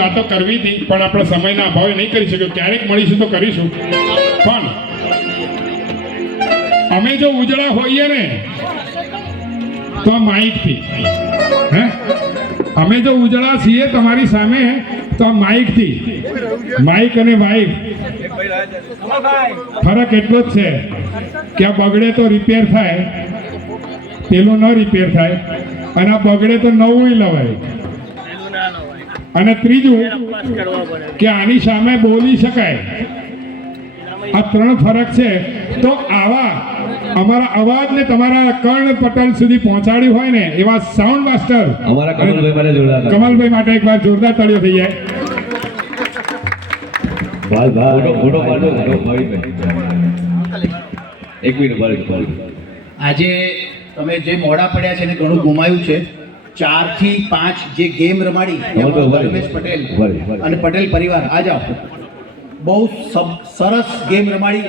વાતો કરવી હતી પણ આપણે સમયના અભાવે નહીં કરી શક્યો. ક્યારેક મળીશું તો કરીશું. પણ અમે જો ઉજળા હોઈએ ને તો આ માઇકથી, હે, અમે જો ઉજળા છીએ તમારી સામે તો આ માઇકથી, માઇક અને વાઇફ ફરક એટલો જ છે કે આ બગડે તો રિપેર થાય, પેલું ન રિપેર થાય, અને આ બગડે તો નવું લવાય. અને ત્રીજું કે આની સામે બોલી શકાય. આ ત્રણ ફરક છે. તો આવા અમારા અવાજને તમારા કર્ણ પટલ સુધી પહોંચાડ્યું હોય ને એવા સાઉન્ડ માસ્ટર અમારા કમલભાઈ માટે એકવાર જોરદાર તાળીઓ થઈ જાય. આજે તમે જે મોડા પડ્યા છે ને ઘણું ગુમાયું છે. 4 થી 5 જે ગેમ રમાડી રમેશ પટેલ અને પટેલ પરિવાર, આ જાઓ, બહુ સરસ ગેમ રમાડી.